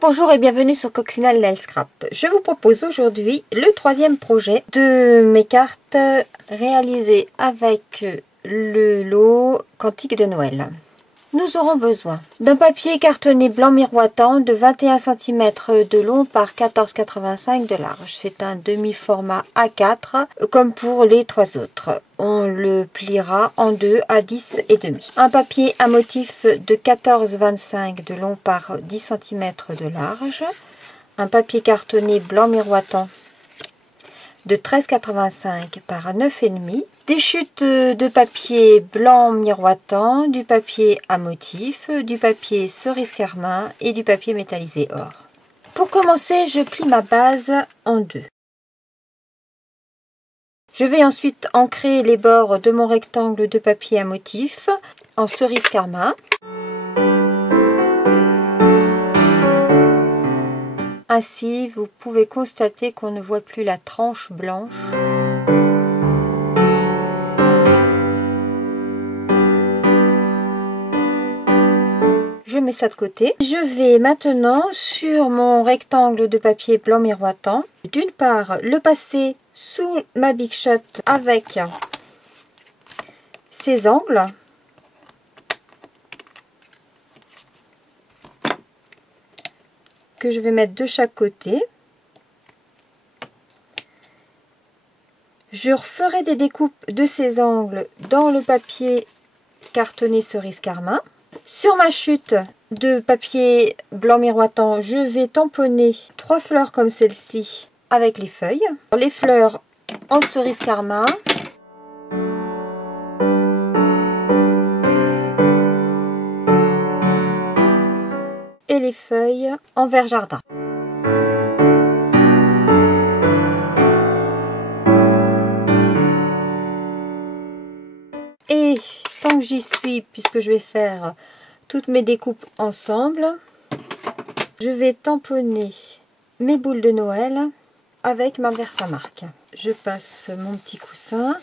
Bonjour et bienvenue sur Coccinelle Nail Scrap. Je vous propose aujourd'hui le troisième projet de mes cartes réalisées avec le lot Cantique de Noël. Nous aurons besoin d'un papier cartonné blanc miroitant de 21 cm de long par 14,85 de large. C'est un demi-format A4 comme pour les trois autres. On le pliera en deux à 10,5. Un papier à motif de 14,25 de long par 10 cm de large. Un papier cartonné blanc miroitant de 13,85 par 9,5. Des chutes de papier blanc miroitant, du papier à motif, du papier cerise carmin et du papier métallisé or. Pour commencer, je plie ma base en deux. Je vais ensuite ancrer les bords de mon rectangle de papier à motif en cerise carmin. Ainsi, vous pouvez constater qu'on ne voit plus la tranche blanche. Je mets ça de côté. Je vais maintenant sur mon rectangle de papier blanc miroitant, d'une part le passer sous ma Big Shot avec ses angles. Que je vais mettre de chaque côté. Je referai des découpes de ces angles dans le papier cartonné cerise carmin. Sur ma chute de papier blanc miroitant, je vais tamponner 3 fleurs comme celle-ci avec les feuilles. Les fleurs en cerise carmin. Et les feuilles en vert jardin. Et tant que j'y suis, puisque je vais faire toutes mes découpes ensemble, je vais tamponner mes boules de Noël avec ma Versamark. Je passe mon petit coussin.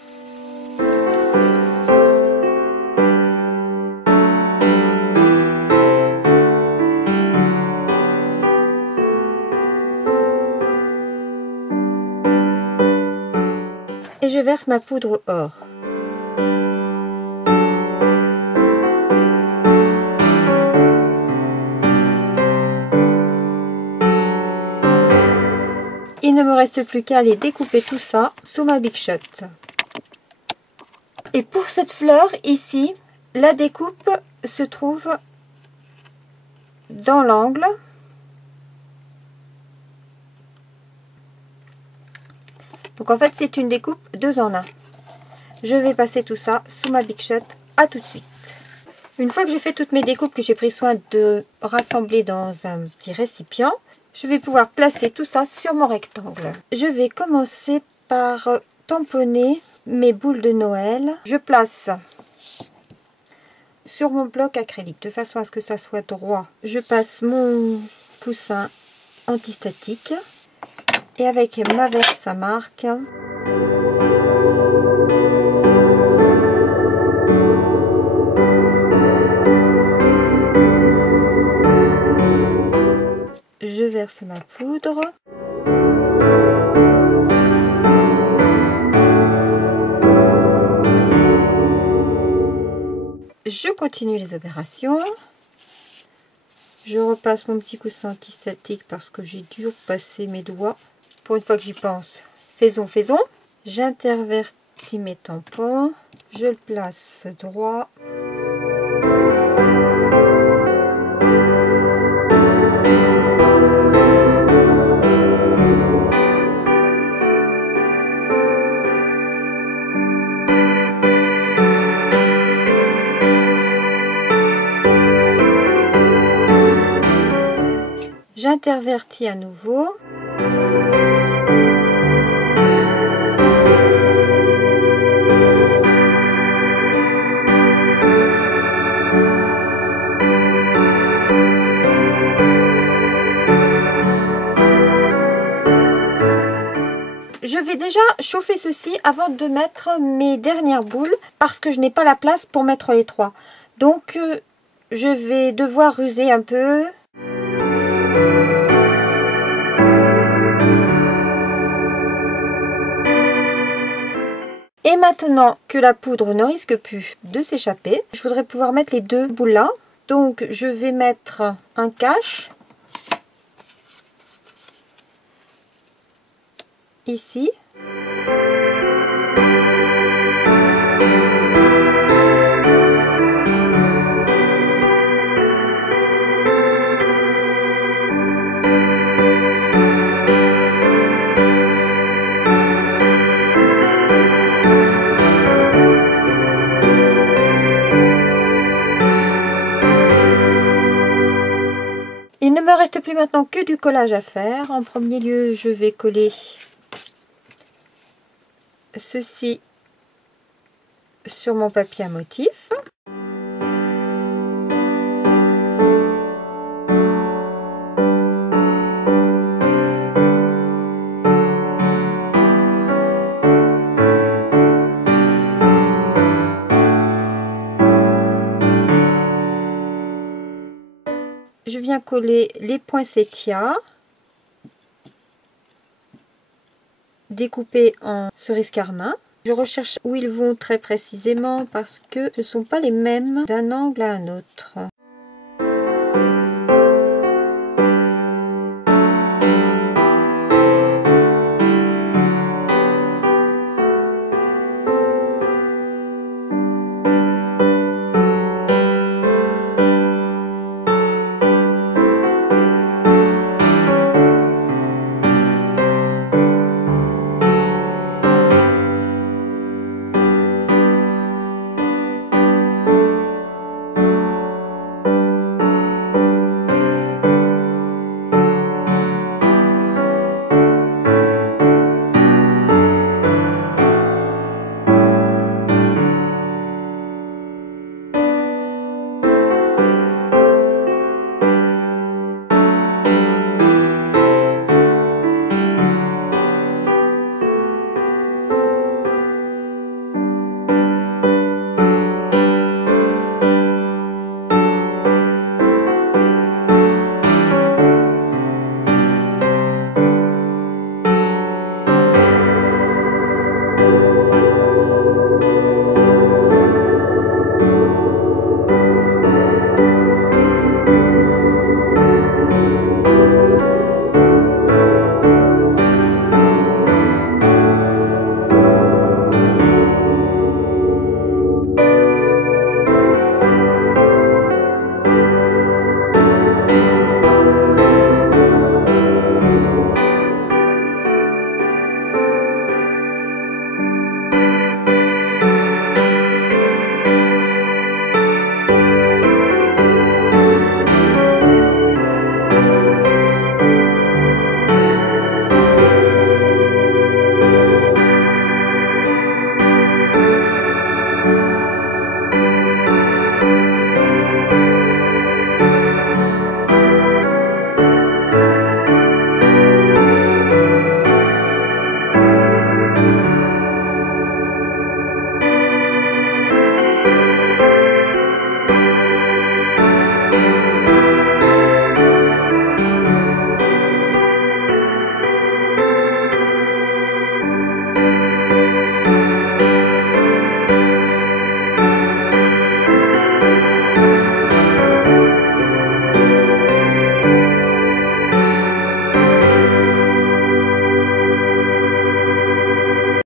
Et je verse ma poudre or. Il ne me reste plus qu'à aller découper tout ça sous ma Big Shot. Et pour cette fleur ici, la découpe se trouve dans l'angle. Donc en fait c'est une découpe 2 en 1. Je vais passer tout ça sous ma Big Shot. À tout de suite. Une fois que j'ai fait toutes mes découpes que j'ai pris soin de rassembler dans un petit récipient, je vais pouvoir placer tout ça sur mon rectangle. Je vais commencer par tamponner mes boules de Noël. Je place sur mon bloc acrylique de façon à ce que ça soit droit. Je passe mon coussin antistatique et avec ma Versamark, je verse ma poudre. Je continue les opérations. Je repasse mon petit coussin antistatique parce que j'ai dû repasser mes doigts. Pour une fois que j'y pense, faisons. J'intervertis mes tampons. Je le place droit. J'intervertis à nouveau. Je vais déjà chauffer ceci avant de mettre mes dernières boules parce que je n'ai pas la place pour mettre les trois. Donc je vais devoir ruser un peu. Maintenant que la poudre ne risque plus de s'échapper, je voudrais pouvoir mettre les deux boules là. Donc je vais mettre un cache ici. Il ne me reste plus maintenant que du collage à faire. En premier lieu, je vais coller ceci sur mon papier à motif. Je viens coller les poinsettias découpés en cerise carmin. Je recherche où ils vont très précisément parce que ce ne sont pas les mêmes d'un angle à un autre.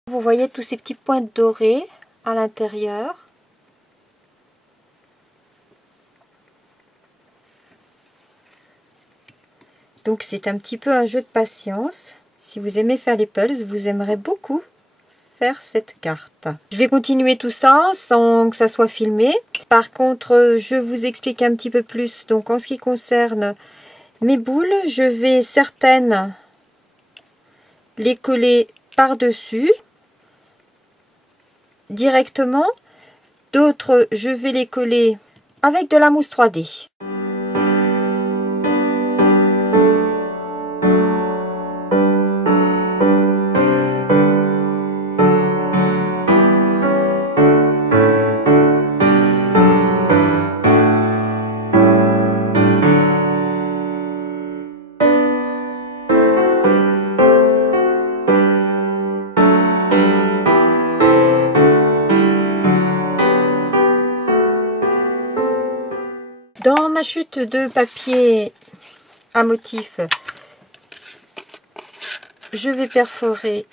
Vous voyez tous ces petits points dorés à l'intérieur. Donc c'est un petit peu un jeu de patience. Si vous aimez faire les pulls, vous aimerez beaucoup faire cette carte. Je vais continuer tout ça sans que ça soit filmé. Par contre, je vous explique un petit peu plus. Donc en ce qui concerne mes boules, je vais certaines les coller par-dessus directement. D'autres, je vais les coller avec de la mousse 3D. Dans ma chute de papier à motif, je vais perforer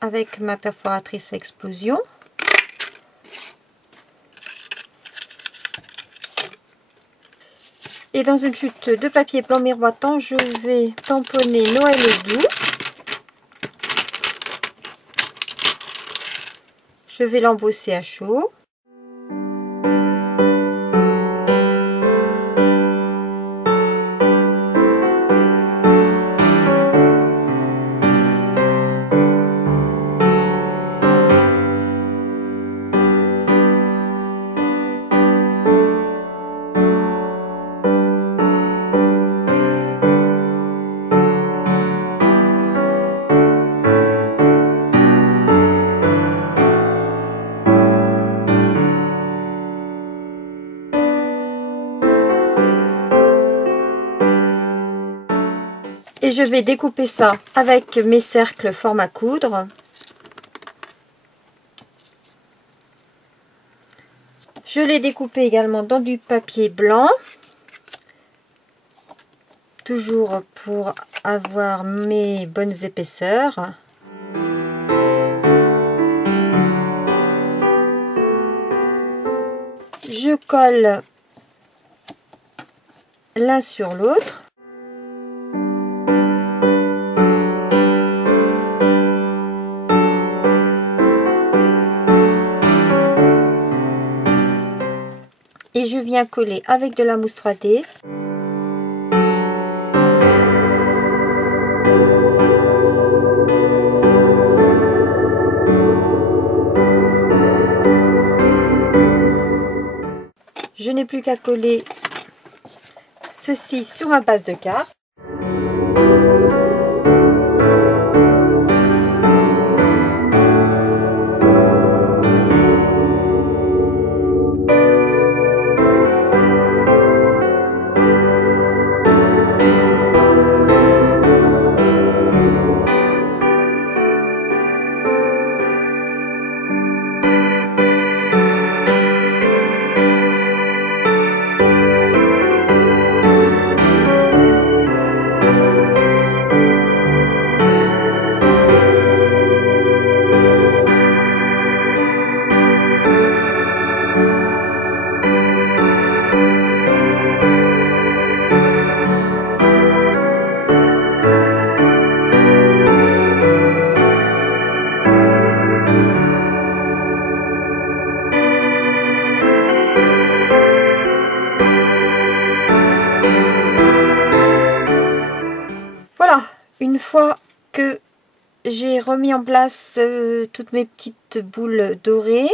avec ma perforatrice à explosion. Et dans une chute de papier blanc miroitant, je vais tamponner Noël doux. Je vais l'embosser à chaud. Et je vais découper ça avec mes cercles forme à coudre. Je l'ai découpé également dans du papier blanc. Toujours pour avoir mes bonnes épaisseurs. Je colle l'un sur l'autre. Et je viens coller avec de la mousse 3D. Je n'ai plus qu'à coller ceci sur ma base de carte. Une fois que j'ai remis en place toutes mes petites boules dorées,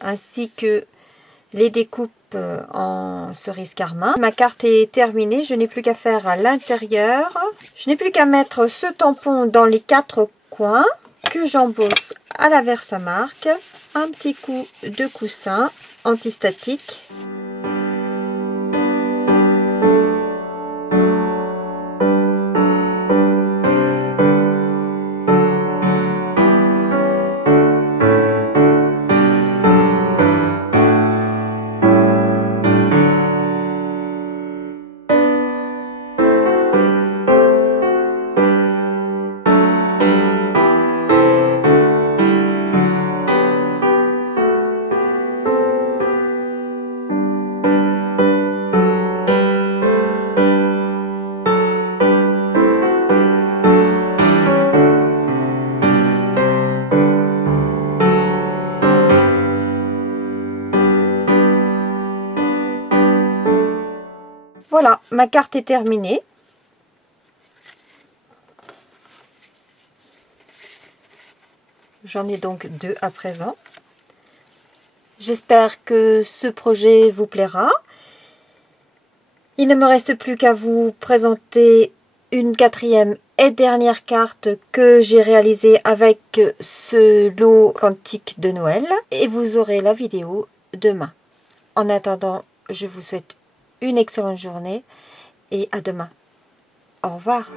ainsi que les découpes en cerise carmin, ma carte est terminée. Je n'ai plus qu'à faire à l'intérieur. Je n'ai plus qu'à mettre ce tampon dans les 4 coins que j'embosse à la Versamark. Un petit coup de coussin antistatique. Voilà, ma carte est terminée. J'en ai donc 2 à présent. J'espère que ce projet vous plaira. Il ne me reste plus qu'à vous présenter une 4e et dernière carte que j'ai réalisée avec ce lot quantique de Noël. Et vous aurez la vidéo demain. En attendant, je vous souhaite une excellente journée et à demain. Au revoir.